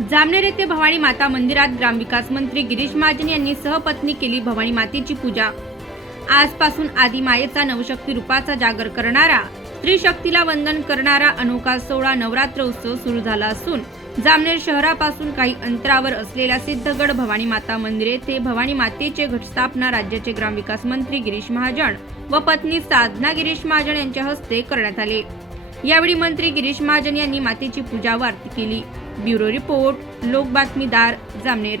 जामनेर येथे भवानी माता मंदिरात ग्रामविकास मंत्री गिरीश महाजन यांनी सहपत्नी केली भवानी मातेची पूजा. आजपासून आदि मायेचा नवशक्ती रूपाचा जागर करणारा स्त्री शक्तीला वंदन करणारा अनोखा सोहळा नवरात्र उत्सव सुरू झाला असून जामनेर शहरापासून काही अंतरावर असलेल्या सिद्धगड भवानी माता मंदिर येथे भवानी मातेचे घटस्थापना राज्याचे ग्रामविकास मंत्री गिरीश महाजन व पत्नी साधना गिरीश महाजन यांच्या हस्ते करण्यात आले. यावेळी मंत्री गिरीश महाजन यांनी मातेची पूजा व आरती केली. ब्युरो रिपोर्ट लोक बातमीदार जामनेर.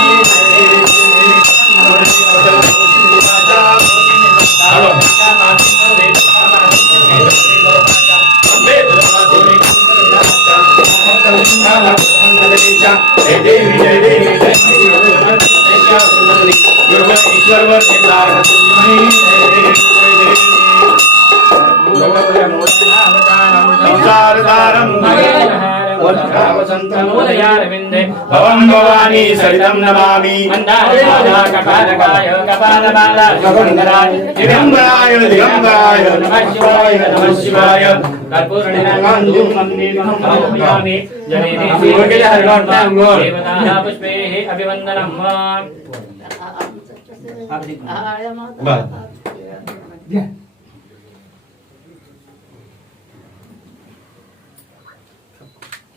ఈశ్వర్ मूलयारविन्दे भवं भवानी सरितं नमामि। मन्दारमाला कपालकाय कपालमाला शुभङ्कराय दिगम्बराय दिगम्बराय नमः शिवाय नमः शिवाय। कर्पूरणिनामयामि जनेने देवताः पुष्पैः अभिवन्दनम्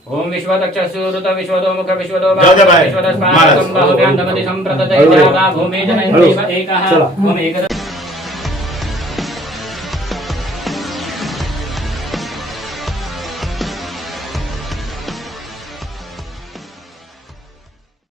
ओम विश्वदक्षसुरुत विश्वदो मुख विश्वदो जाऊ दे बाहेर. विश्वदस्पादकं महाराज. बाहुभ्यां दमति सम्प्रतते भूमे जनयन्तीव एकः ओम एकद